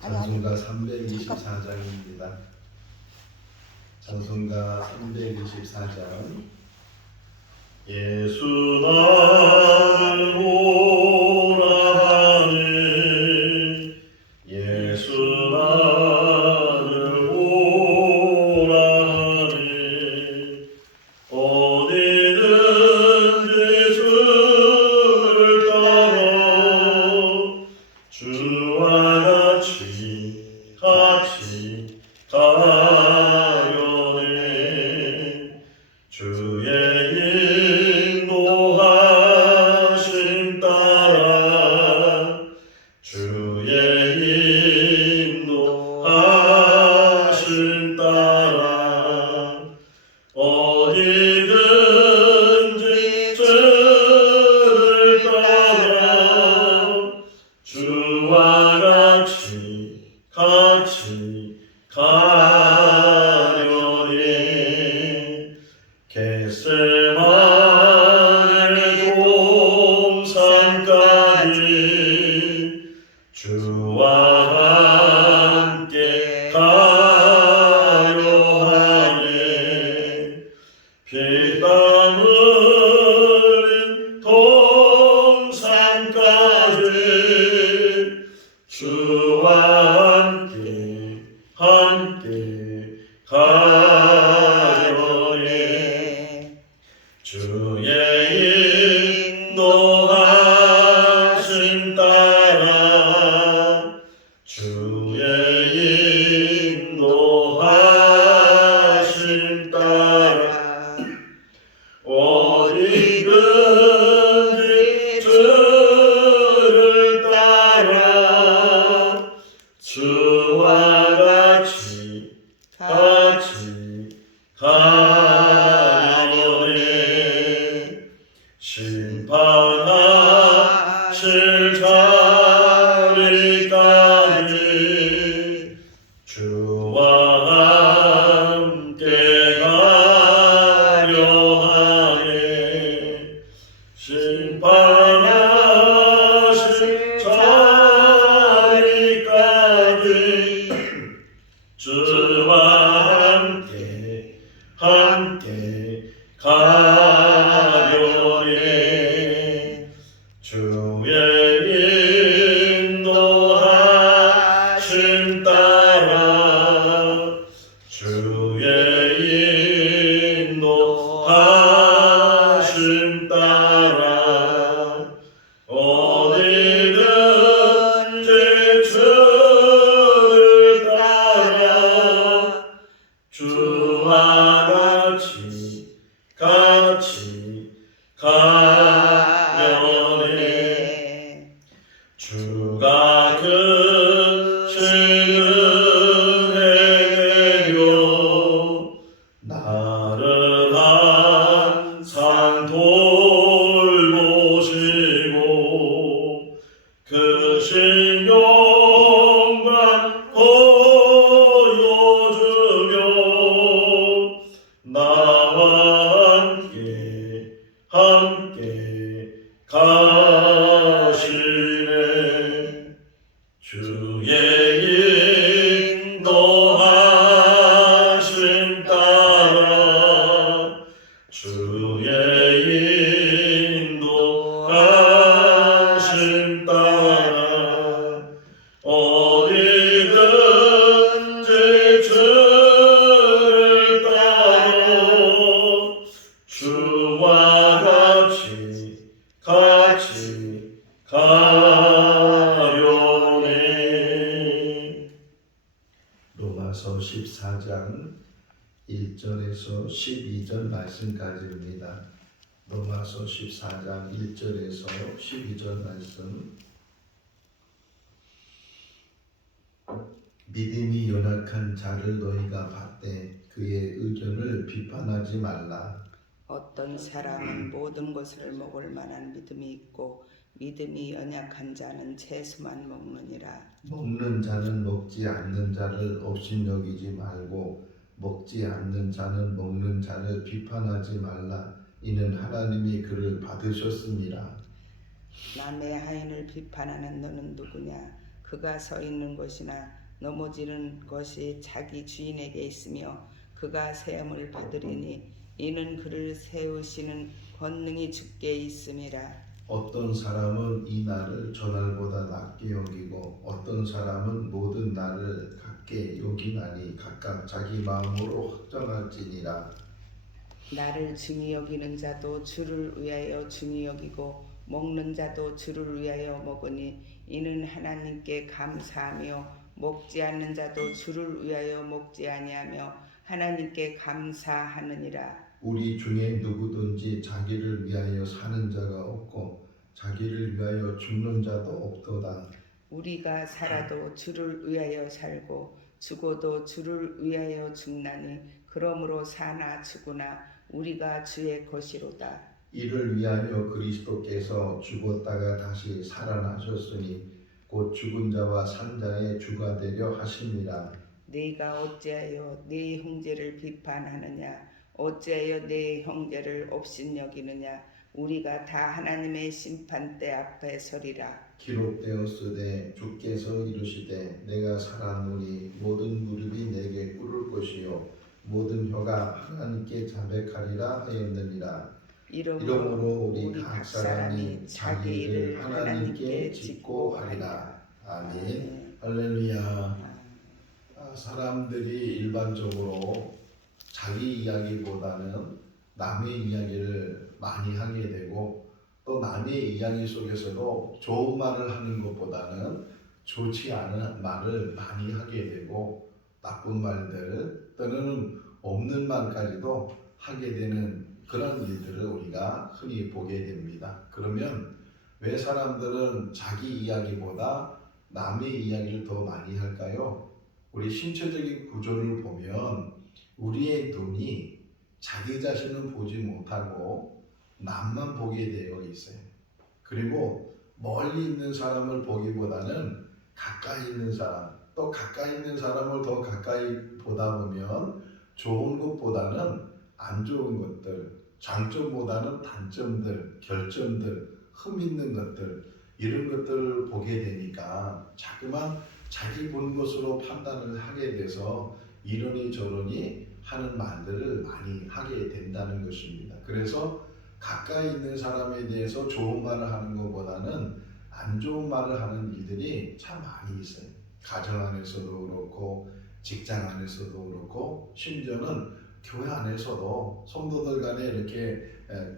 찬송가 324장입니다. 찬송가 324장. 예수 나를 오라 하네, 예수 나를 오라 하네. 어디든지 주를 따라 주와 같이 가려네. 주의 인도하심 따라, 주의 인도하심 따라, 어디든지 주를 따라 주와 같이 가려네. 겟세마네 동산까지 주와 함께 가려 하네. 피땀 흘린 동산까지 주와 함께 가려네. 주의 인도하심 따라, 주의 인도하심 따라, 어디든지 주를 따라 주와 같이 가려네. 심판하실 자리까지 주와 함께 가려 하네. 심판하실 자리까지 주와 함께 가려네. 주의 인도하심 따라, 주의 인도하심 따라, 어디든지 주를 따라 주와 같이 가려네. 주가 크신 은혜 되려 나를 항상 돌보시고, 크신 영광 보여주며 나와 함께 가시네. 주의 인도하심 따라, 주의 인도하심 따라, 어디든지 주를 따라 주와 같이 가려네. 로마서 14장 1절에서 12절 말씀까지입니다. 로마서 14장 1절에서 12절 말씀. 믿음이 연약한 자를 너희가 받되 그의 의견을 비판하지 말라. 어떤 사람은 모든 것을 먹을 만한 믿음이 있고 믿음이 연약한 자는 채소만 먹느니라. 먹는 자는 먹지 않는 자를 업신여기지 말고 먹지 않는 자는 먹는 자를 비판하지 말라. 이는 하나님이 그를 받으셨습니다. 나 내 하인을 비판하는 너는 누구냐? 그가 서 있는 곳이나 넘어지는 것이 자기 주인에게 있으며 그가 세움을 받으리니 이는 그를 세우시는 권능이 주께 있음이라. 어떤 사람은 이 날을 저날보다 낮게 여기고 어떤 사람은 모든 날을 같게 여기나니 각각 자기 마음으로 확정할지니라. 나를 중히 여기는 자도 주를 위하여 중히 여기고 먹는 자도 주를 위하여 먹으니 이는 하나님께 감사하며 먹지 않는 자도 주를 위하여 먹지 아니하며 하나님께 감사하느니라. 우리 중에 누구든지 자기를 위하여 사는 자가 없고 자기를 위하여 죽는 자도 없도다. 우리가 살아도 주를 위하여 살고 죽어도 주를 위하여 죽나니 그러므로 사나 죽으나 우리가 주의 것이로다. 이를 위하여 그리스도께서 죽었다가 다시 살아나셨으니 곧 죽은 자와 산 자의 주가 되려 하심이라. 네가 어찌하여 네 형제를 비판하느냐? 어찌하여 네 형제를 업신여기느냐? 우리가 다 하나님의 심판대 앞에 서리라. 기록되었으되 주께서 이르시되 내가 살았노니 모든 무릎이 내게 꿇을 것이요 모든 혀가 하나님께 자백하리라 하였느니라. 이러므로 우리 각 사람이 자기 일을 하나님께 짓고 하리라. 아멘. 할렐루야. 사람들이 일반적으로 자기 이야기보다는 남의 이야기를 많이 하게 되고 또 남의 이야기 속에서도 좋은 말을 하는 것보다는 좋지 않은 말을 많이 하게 되고 나쁜 말들 또는 없는 말까지도 하게 되는 그런 일들을 우리가 흔히 보게 됩니다. 그러면 왜 사람들은 자기 이야기보다 남의 이야기를 더 많이 할까요? 우리 신체적인 구조를 보면 우리의 눈이 자기 자신은 보지 못하고 남만 보게 되어 있어요. 그리고 멀리 있는 사람을 보기보다는 가까이 있는 사람, 또 가까이 있는 사람을 더 가까이 보다 보면 좋은 것보다는 안 좋은 것들, 장점보다는 단점들, 결점들, 흠 있는 것들 이런 것들을 보게 되니까 자꾸만 자기 본 것으로 판단을 하게 돼서 이러니 저러니 하는 말들을 많이 하게 된다는 것입니다. 그래서 가까이 있는 사람에 대해서 좋은 말을 하는 것보다는 안 좋은 말을 하는 일들이 참 많이 있어요. 가정 안에서도 그렇고 직장 안에서도 그렇고 심지어는 교회 안에서도 성도들 간에 이렇게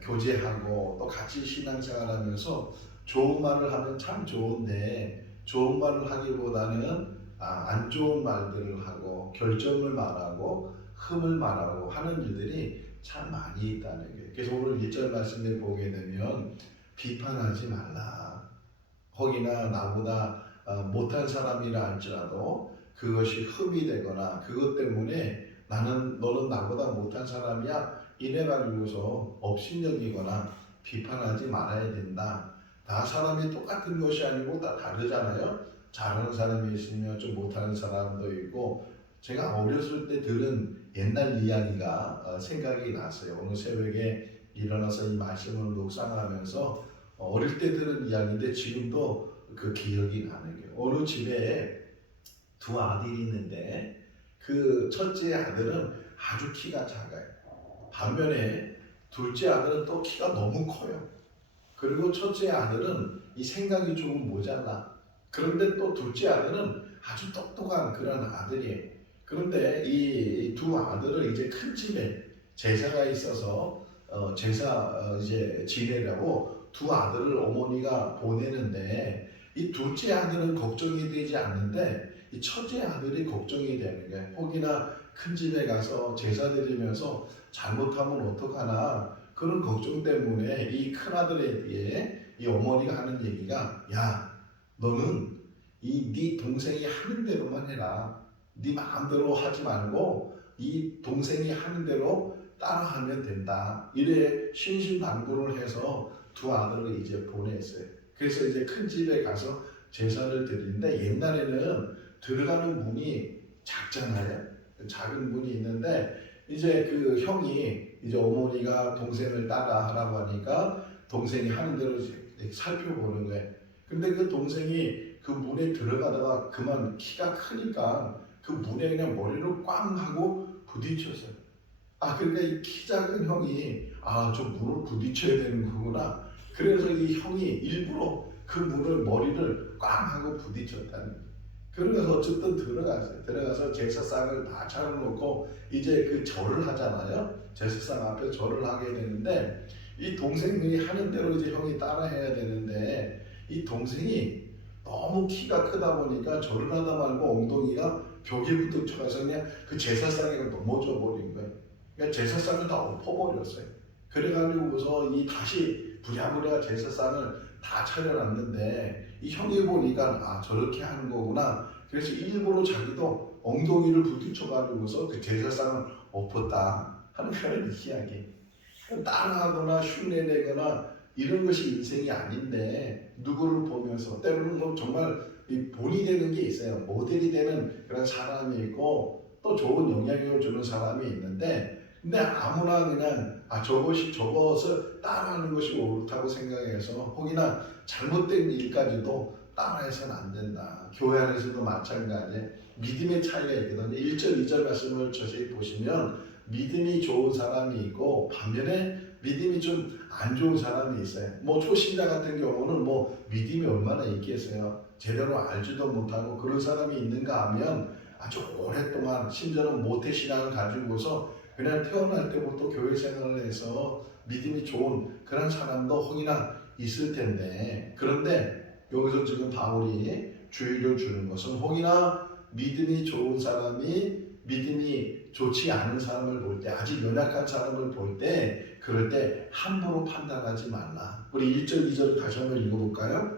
교제하고 또 같이 신앙생활하면서 좋은 말을 하면 참 좋은데 좋은 말을 하기보다는 안 좋은 말들을 하고 결점을 말하고 흠을 말하고 하는 일들이 참 많이 있다는 거예요. 그래서 오늘 1절 말씀을 보게 되면 비판하지 말라. 혹이나 나보다 못한 사람이라 할지라도 그것이 흠이 되거나 그것 때문에 너는 나보다 못한 사람이야 이래가지고서 업신여기거나 비판하지 말아야 된다. 다 사람이 똑같은 것이 아니고 다 다르잖아요. 잘하는 사람이 있으면 좀 못하는 사람도 있고 제가 어렸을 때 들은 옛날 이야기가 생각이 났어요. 오늘 새벽에 일어나서 이 말씀을 묵상하면서 어릴 때 들은 이야기인데 지금도 그 기억이 나는 거예요. 어느 집에 두 아들이 있는데 그 첫째 아들은 아주 키가 작아요. 반면에 둘째 아들은 또 키가 너무 커요. 그리고 첫째 아들은 이 생각이 조금 모자라. 그런데 또 둘째 아들은 아주 똑똑한 그런 아들이에요. 그런데 이 두 아들을 이제 큰 집에 제사가 있어서 제사 이제 지내려고 두 아들을 어머니가 보내는데 이 둘째 아들은 걱정이 되지 않는데 이 첫째 아들이 걱정이 되는 거예요. 혹이나 큰 집에 가서 제사 드리면서 잘못하면 어떡하나 그런 걱정 때문에 이 큰아들에게 이 어머니가 하는 얘기가 야 너는 이 네 동생이 하는 대로만 해라. 네 마음대로 하지 말고 이 동생이 하는 대로 따라하면 된다. 이래 신신당부를 해서 두 아들을 이제 보냈어요. 그래서 이제 큰 집에 가서 제사를 드리는데 옛날에는 들어가는 문이 작잖아요. 작은 문이 있는데 이제 그 형이 이제 어머니가 동생을 따라하라고 하니까 동생이 하는 대로 살펴보는 거예요. 근데 그 동생이 그 문에 들어가다가 그만 키가 크니까 그 문에 그냥 머리를 꽝 하고 부딪혔어요. 그러니까 이 키 작은 형이 저 문을 부딪혀야 되는 거구나. 그래서 이 형이 일부러 그 문을 머리를 꽝 하고 부딪혔다는 거예요. 그러면서 어쨌든 들어갔어요. 들어가서 제사상을 다 차려놓고 이제 그 절을 하잖아요. 제사상 앞에 절을 하게 되는데 이 동생이 하는 대로 이제 형이 따라해야 되는데 이 동생이 너무 키가 크다 보니까 절을 하다 말고 엉덩이가 벽에 부딪혀가서 그냥 그 제사상에 넘어져 버린 거예요. 그러니까 제사상을 다 엎어버렸어요. 그래가지고서 이 다시 부랴부랴 제사상을 다 차려놨는데 이 형이 보니까 저렇게 하는 거구나. 그래서 일부러 자기도 엉덩이를 부딪혀가지고서 그 제사상을 엎었다 하는 그런 이야기. 따라하거나 흉내내거나 이런 것이 인생이 아닌데 누구를 보면서 때로는 뭐 정말 본이 되는 게 있어요. 모델이 되는 그런 사람이 있고 또 좋은 영향력을 주는 사람이 있는데 근데 아무나 그냥 저것을 따라하는 것이 옳다고 생각해서 혹이나 잘못된 일까지도 따라해서는 안 된다. 교회 안에서도 마찬가지에 믿음의 차이가 있거든요. 1절, 2절 말씀을 자세히 보시면 믿음이 좋은 사람이 있고 반면에 믿음이 좀 안 좋은 사람이 있어요. 뭐 초신자 같은 경우는 뭐 믿음이 얼마나 있겠어요. 제대로 알지도 못하고 그런 사람이 있는가 하면 아주 오랫동안 심지어는 모태신앙을 가지고서 그냥 태어날 때부터 교회 생활을 해서 믿음이 좋은 그런 사람도 혹이나 있을 텐데 그런데 여기서 지금 바울이 주의를 주는 것은 혹이나 믿음이 좋은 사람이 믿음이 좋지 않은 사람을 볼 때 아직 연약한 사람을 볼 때 그럴 때 함부로 판단하지 말라. 우리 1절 2절을 다시 한번 읽어볼까요?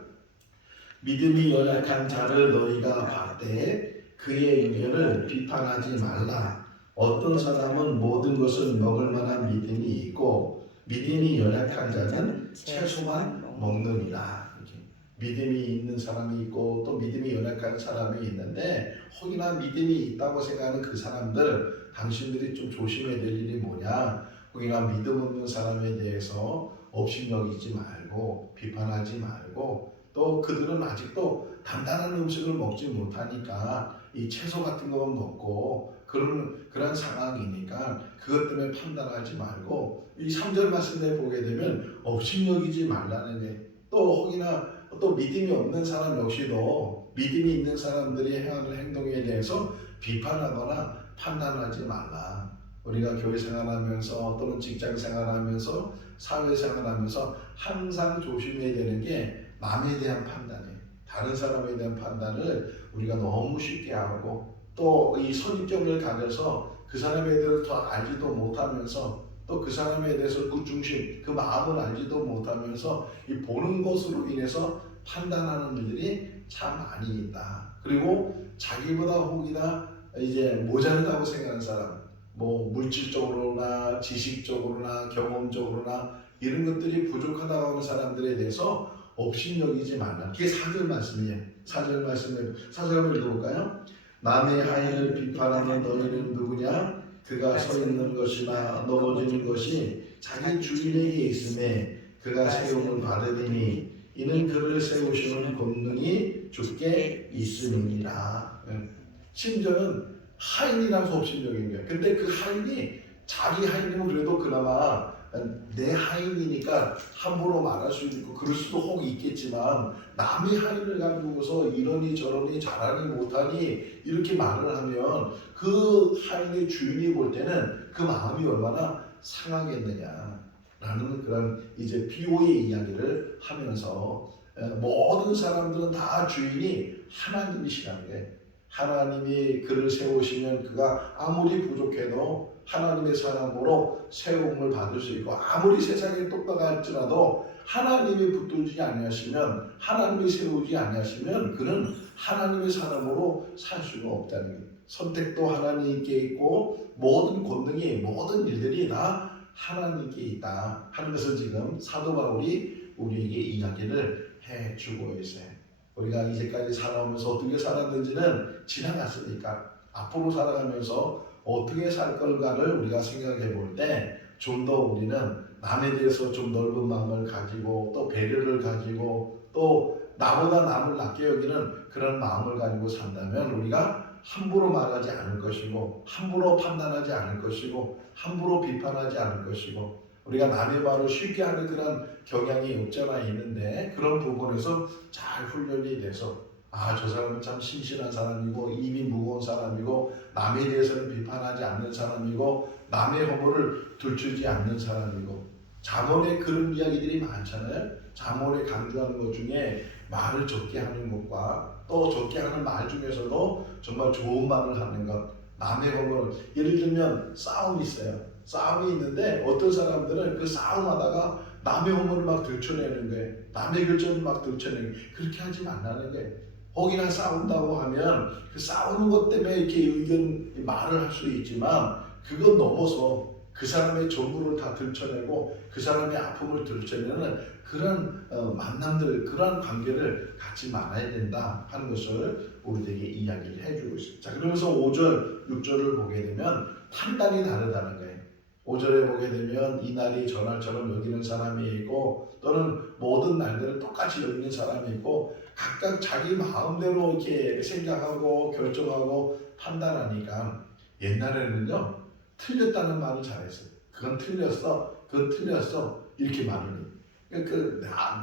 믿음이 연약한 자를 너희가 봤되 그의 의견을 비판하지 말라. 어떤 사람은 모든 것을 먹을 만한 믿음이 있고 믿음이 연약한 자는 채소만 먹느니라. 이렇게. 믿음이 있는 사람이 있고 또 믿음이 연약한 사람이 있는데 혹이나 믿음이 있다고 생각하는 그 사람들 당신들이 좀 조심해야 될 일이 뭐냐. 혹이나 믿음 없는 사람에 대해서 업신여기지 말고 비판하지 말고 또 그들은 아직도 단단한 음식을 먹지 못하니까 이 채소 같은 것만 먹고 그런 상황이니까 그것 때문에 판단하지 말고 이 3절 말씀에 보게 되면 업신여기지 말라는 게 또 혹이나 또 믿음이 없는 사람 역시도 믿음이 있는 사람들이 행하는 행동에 대해서 비판하거나 판단하지 말라. 우리가 교회 생활하면서 또는 직장 생활하면서 사회 생활하면서 항상 조심해야 되는 게 남에 대한 판단이에요. 다른 사람에 대한 판단을 우리가 너무 쉽게 하고 또 이 선입견을 가져서 그 사람에 대해서 더 알지도 못하면서 또 그 사람에 대해서 그 중심, 그 마음을 알지도 못하면서 이 보는 것으로 인해서 판단하는 일들이 참 많이 있다. 그리고 자기보다 혹이나 이제 모자르다고 생각하는 사람, 뭐 물질적으로나 지식적으로나 경험적으로나 이런 것들이 부족하다고 하는 사람들에 대해서 업신여기지 말라. 그게 4절 말씀이에요. 4절 말씀을 4절 한번 읽어볼까요? 남의 하인을 비판하는 너희는 누구냐? 그가 서 있는 것이나 넘어지는 것이 자기 주인에게 있음에 그가 세움을 받으리니 이는 그를 세우시는 권능이 주께 있음이니라. 심지어는 하인이라고 업신여긴 거예요. 근데 그 하인이 자기 하인이면 그래도 그나마 내 하인이니까 함부로 말할 수 있고 그럴 수도 혹 있겠지만 남의 하인을 가지고서 이러니 저러니 잘하니 못하니 이렇게 말을 하면 그 하인의 주인이 볼 때는 그 마음이 얼마나 상하겠느냐라는 그런 이제 비호의 이야기를 하면서 모든 사람들은 다 주인이 하나님이시라는 게 하나님이 그를 세우시면 그가 아무리 부족해도 하나님의 사람으로 세움을 받을 수 있고 아무리 세상에 똑똑할지라도 하나님이 붙들지 아니하시면 하나님이 세우지 아니하시면 그는 하나님의 사람으로 살 수가 없다는 거예요. 선택도 하나님께 있고 모든 권능이 모든 일들이 다 하나님께 있다 하는 것을 지금 사도 바울이 우리에게 이야기를 해주고 있어요. 우리가 이제까지 살아오면서 어떻게 살았는지는 지나갔으니까 앞으로 살아가면서 어떻게 살 걸까를 우리가 생각해 볼 때 좀 더 우리는 남에 대해서 좀 넓은 마음을 가지고 또 배려를 가지고 또 나보다 남을 낮게 여기는 그런 마음을 가지고 산다면 우리가 함부로 말하지 않을 것이고 함부로 판단하지 않을 것이고 함부로 비판하지 않을 것이고 우리가 남의 말을 쉽게 하는 그런 경향이 없잖아 있는데 그런 부분에서 잘 훈련이 돼서 저 사람은 참 신실한 사람이고 입이 무거운 사람이고 남에 대해서는 비판하지 않는 사람이고 남의 허물을 들추지 않는 사람이고 잠언에 그런 이야기들이 많잖아요. 잠언에 강조하는 것 중에 말을 적게 하는 것과 또 적게 하는 말 중에서도 정말 좋은 말을 하는 것 남의 허물 예를 들면 싸움이 있어요. 싸움이 있는데 어떤 사람들은 그 싸움하다가 남의 허물을 막 들춰내는 거예요. 남의 결점을 막 들춰내는 거예요. 그렇게 하지 말라는 거예요. 혹이나 싸운다고 하면 그 싸우는 것 때문에 이렇게 말을 할 수 있지만 그건 넘어서 그 사람의 전부를 다 들춰내고 그 사람의 아픔을 들춰내는 그런 만남들, 그런 관계를 갖지 말아야 된다 하는 것을 우리에게 이야기를 해주고 있습니다. 자, 그러면서 5절, 6절을 보게 되면 판단이 다르다는 거예요. 5절에 보게 되면 이 날이 저 날처럼 여기는 사람이 있고 또는 모든 날들을 똑같이 여기는 사람이 있고 각각 자기 마음대로 이렇게 생각하고 결정하고 판단하니까 옛날에는요 틀렸다는 말을 잘했어요. 그건 틀렸어, 그건 틀렸어 이렇게 말을 해요.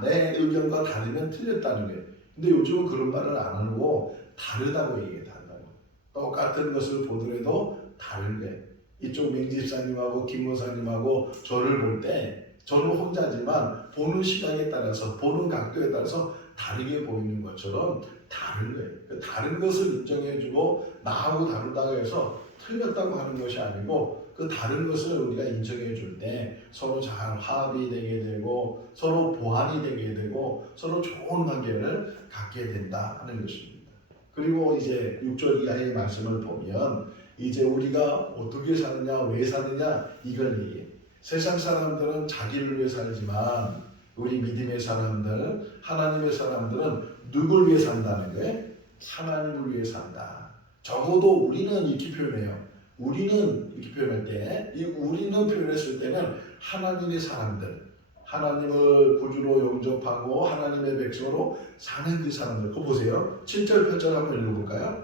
내 의견과 다르면 틀렸다는 거예요. 근데 요즘은 그런 말을 안 하고 다르다고 얘기해요. 다르다고. 똑같은 것을 보더라도 다른 거예요. 이쪽 맹집사님하고 김모사님하고 저를 볼 때 저는 혼자지만 보는 시각에 따라서 보는 각도에 따라서 다르게 보이는 것처럼 다른 거예요. 그 다른 것을 인정해주고 나하고 다르다고 해서 틀렸다고 하는 것이 아니고 그 다른 것을 우리가 인정해 줄 때 서로 잘 화합이 되게 되고 서로 보완이 되게 되고 서로 좋은 관계를 갖게 된다 하는 것입니다. 그리고 이제 6절 이하의 말씀을 보면 이제 우리가 어떻게 사느냐 왜 사느냐 이걸 얘기해. 세상 사람들은 자기를 위해 살지만 우리 믿음의 사람들 하나님의 사람들은 누굴 위해 산다는 거예요? 하나님을 위해 산다. 적어도 우리는 이렇게 표현해요. 우리는 이렇게 표현할 때 이 우리는 표현했을 때는 하나님의 사람들 하나님을 구주로 영접하고 하나님의 백성으로 사는 그 사람들 그거 보세요. 7절 8절 한번 읽어볼까요?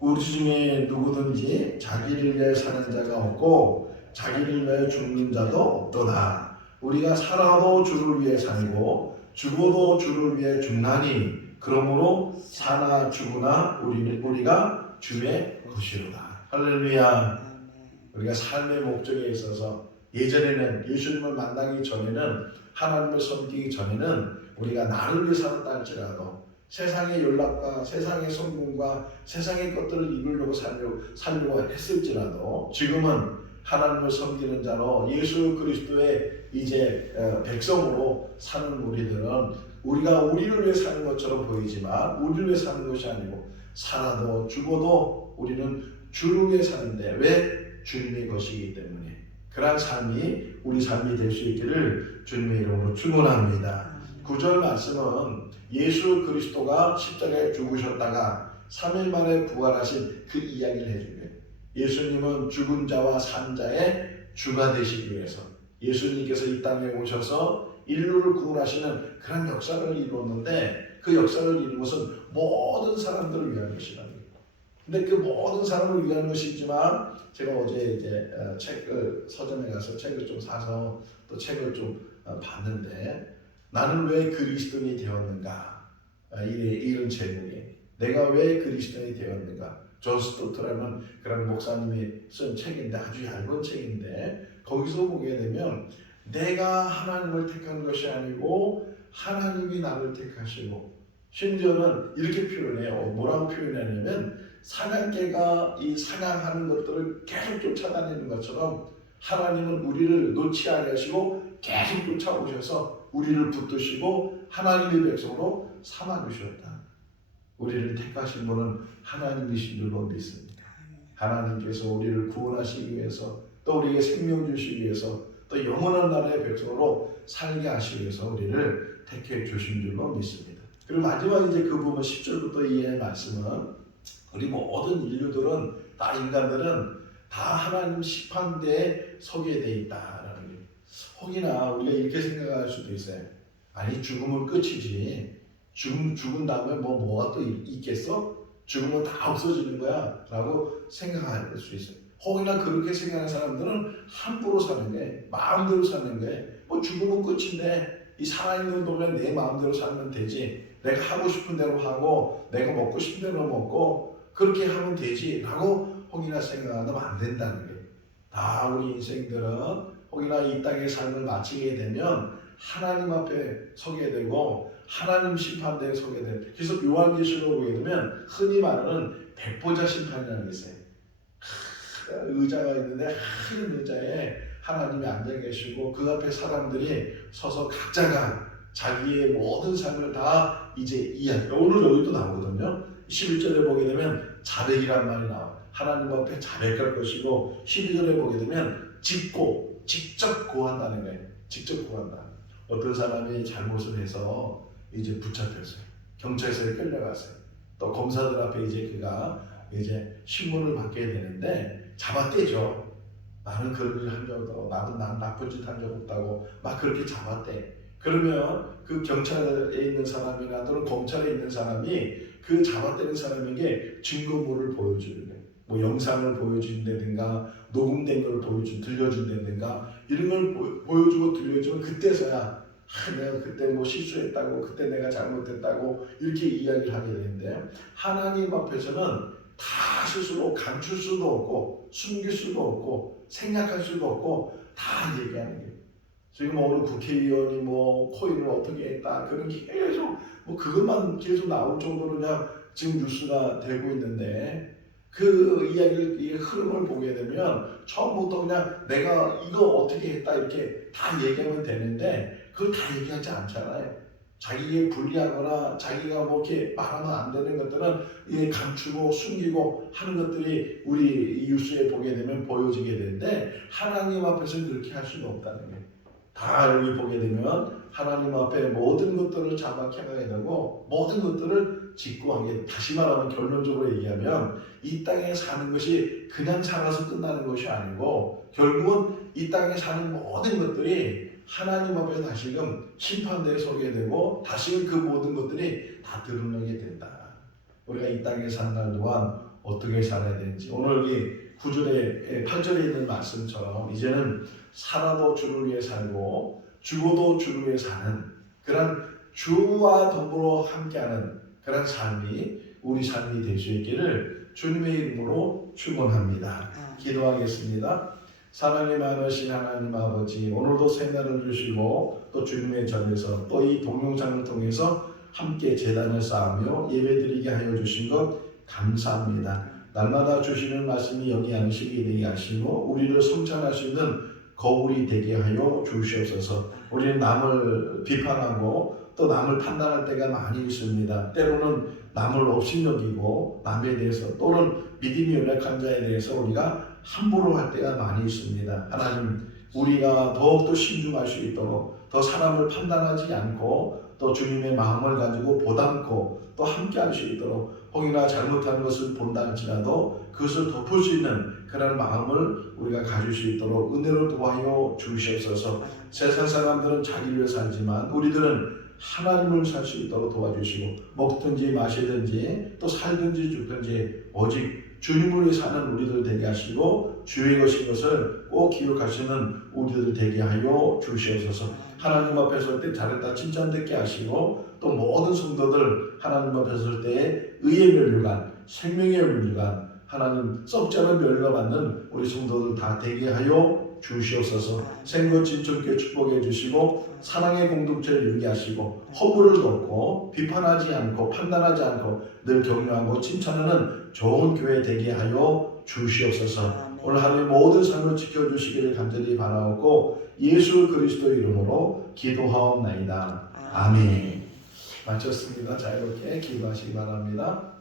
우리 중에 누구든지 자기를 위해 사는 자가 없고 자기를 위해 죽는 자도 없도다. 우리가 살아도 주를 위해 살고 죽어도 주를 위해 죽나니 그러므로 사나 죽으나 우리가 주의 것이로다. 할렐루야. 우리가 삶의 목적에 있어서 예전에는 예수님을 만나기 전에는 하나님을 섬기기 전에는 우리가 나를 위해 살았다 할지라도 세상의 연락과 세상의 성공과 세상의 것들을 이루려고 살려고 했을지라도 지금은 하나님을 섬기는 자로 예수 그리스도의 이제 백성으로 사는 우리들은 우리가 우리를 위해 사는 것처럼 보이지만 우리를 위해 사는 것이 아니고 살아도 죽어도 우리는 주를 위해 사는데 왜? 주님의 것이기 때문에 그러한 삶이 우리 삶이 될 수 있기를 주님의 이름으로 축원합니다. 9절 말씀은 예수 그리스도가 십자가에 죽으셨다가 3일 만에 부활하신 그 이야기를 해준 거예요. 예수님은 죽은 자와 산 자의 주가 되시기 위해서 예수님께서 이 땅에 오셔서 인류를 구원하시는 그런 역사를 이루었는데 그 역사를 이룬 것은 모든 사람들을 위한 것이라는 거예요. 근데 그 모든 사람을 위한 것이지만 제가 어제 이제 서점에 가서 책을 좀 사서 또 책을 좀 봤는데 나는 왜 그리스도인이 되었는가? 이런 제목에 내가 왜 그리스도인이 되었는가? 존 스토트라는 그런 목사님이 쓴 책인데 아주 얇은 책인데 거기서 보게 되면 내가 하나님을 택한 것이 아니고 하나님이 나를 택하시고 심지어는 이렇게 표현해요. 뭐라고 표현하냐면 사냥개가 이 사냥하는 것들을 계속 쫓아다니는 것처럼 하나님은 우리를 놓지 않으시고 계속 쫓아오셔서 우리를 붙드시고 하나님의 백성으로 삼아주셨다. 우리를 택하신 분은 하나님이신 줄로 믿습니다. 하나님께서 우리를 구원하시기 위해서 또 우리에게 생명 주시기 위해서 또 영원한 나라의 백성으로 살게 하시기 위해서 우리를 택해 주신 줄로 믿습니다. 그리고 마지막 이제 그 부분 10절부터 이해의 말씀은 우리 모든 인류들은 다 인간들은 다 하나님 심판대에 서게 돼 있다라는 거예요. 혹이나 우리가 이렇게 생각할 수도 있어요. 아니 죽음은 끝이지. 죽은 다음에 뭐가 또 있겠어? 죽으면 다 없어지는 거야 라고 생각할 수 있어요. 혹이나 그렇게 생각하는 사람들은 함부로 사는 게, 마음대로 사는 게, 죽으면 끝인데 이 살아있는 동안 내 마음대로 살면 되지, 내가 하고 싶은 대로 하고 내가 먹고 싶은 대로 먹고 그렇게 하면 되지 라고 혹이나 생각하면 안 된다는 거예요. 다 우리 인생들은 혹이나 이 땅의 삶을 마치게 되면 하나님 앞에 서게 되고 하나님 심판대에 서게 돼요. 그래서 요한계시록을 보게 되면 흔히 말하는 백보자 심판이라는 게 있어요. 의자가 있는데 큰 의자에 하나님이 앉아 계시고 그 앞에 사람들이 서서 각자가 자기의 모든 삶을 다 이제 이야기. 오늘 여기도 나오거든요. 11절에 보게 되면 자백이란 말이 나와. 하나님 앞에 자백할 것이고 12절에 보게 되면 직접 고한다는 거예요. 직접 고한다. 어떤 사람이 잘못을 해서 이제 붙잡혔어요. 경찰서에 끌려갔어요. 또 검사들 앞에 이제 그가 이제 신문을 받게 되는데 잡아떼죠. 나는 그런 일 한 적도 없고 난 나쁜 짓 한 적 없다고 막 그렇게 잡아떼. 그러면 그 경찰에 있는 사람이나 또는 검찰에 있는 사람이 그 잡아떼는 사람에게 증거물을 보여주는 거예요. 뭐 영상을 보여준다든가 녹음된 걸 들려준다든가 이런 걸 보여주고 들려주면 그때서야 내가 그때 뭐 실수했다고, 그때 내가 잘못했다고 이렇게 이야기를 하게 되는데, 하나님 앞에서는 다 스스로 감출 수도 없고 숨길 수도 없고 생략할 수도 없고 다 얘기하는 거예요. 지금 오늘 국회의원이 코인을 어떻게 했다 그런 게 계속 그것만 계속 나올 정도로 그냥 지금 뉴스가 되고 있는데, 그 이 흐름을 보게 되면 처음부터 그냥 내가 이거 어떻게 했다 이렇게 다 얘기하면 되는데 그걸 다 얘기하지 않잖아요. 자기에게 불리하거나 자기가 이렇게 말하면 안 되는 것들은 감추고 숨기고 하는 것들이 우리 뉴스에 보게 되면 보여지게 되는데, 하나님 앞에서는 그렇게 할 수는 없다는 거예요. 다 여기 보게 되면 하나님 앞에 모든 것들을 자막하게 되고 모든 것들을 직구하게, 다시 말하면 결론적으로 얘기하면 이 땅에 사는 것이 그냥 살아서 끝나는 것이 아니고 결국은 이 땅에 사는 모든 것들이 하나님 앞에 다시금 심판대에 서게 되고 다시금 그 모든 것들이 다 드러나게 된다. 우리가 이 땅에 사는 날 동안 어떻게 살아야 되는지, 오늘 여기 9절에 8절에 있는 말씀처럼 이제는 살아도 주를 위해 살고 죽어도 주를 위해 사는 그런 주와 더불어 함께하는 그런 삶이 우리 삶이 될 수 있기를 주님의 이름으로 축원합니다. 기도하겠습니다. 사랑이 많으신 하나님 아버지, 오늘도 새날을 주시고 또 주님의 전에서 또 이 동영상을 통해서 함께 제단을 쌓으며 예배드리게 하여 주신 것 감사합니다. 날마다 주시는 말씀이 여기 양식이 되게 하시고 우리를 성찬할 수 있는 거울이 되게 하여 주시옵소서. 우리는 남을 비판하고 또 남을 판단할 때가 많이 있습니다. 때로는 남을 업신여기고 남에 대해서 또는 믿음이 연약한 자에 대해서 우리가 함부로 할 때가 많이 있습니다. 하나님, 우리가 더욱더 신중할 수 있도록 더 사람을 판단하지 않고 또 주님의 마음을 가지고 보담고 또 함께 할 수 있도록, 혹이나 잘못한 것을 본다 할지라도 그것을 덮을 수 있는 그런 마음을 우리가 가질 수 있도록 은혜로 도와여 주시옵소서. 세상 사람들은 자기를 위해 살지만 우리들은 하나님을 살 수 있도록 도와주시고, 먹든지 마시든지 또 살든지 죽든지 오직 주님을 위해 사는 우리들 되게 하시고 주의 것인 것을 꼭 기억하시는 우리들 되게 하여 주시옵소서. 하나님 앞에 설 때 잘했다 칭찬듣게 하시고 또 모든 성도들 하나님 앞에 설 때에 의의 면류관, 생명의 면류관, 하나님 썩지 않은 면류관 받는 우리 성도들 다 되게 하여 주시옵소서. 생것 진천께 축복해 주시고 사랑의 공동체를 이루게 하시고 허물을 덮고 비판하지 않고 판단하지 않고 늘 격려하고 칭찬하는 좋은 교회 되게 하여 주시옵소서. 오늘 하루의 모든 삶을 지켜주시기를 간절히 바라옵고 예수 그리스도 이름으로 기도하옵나이다. 아멘. 마쳤습니다. 자유롭게 기도하시기 바랍니다.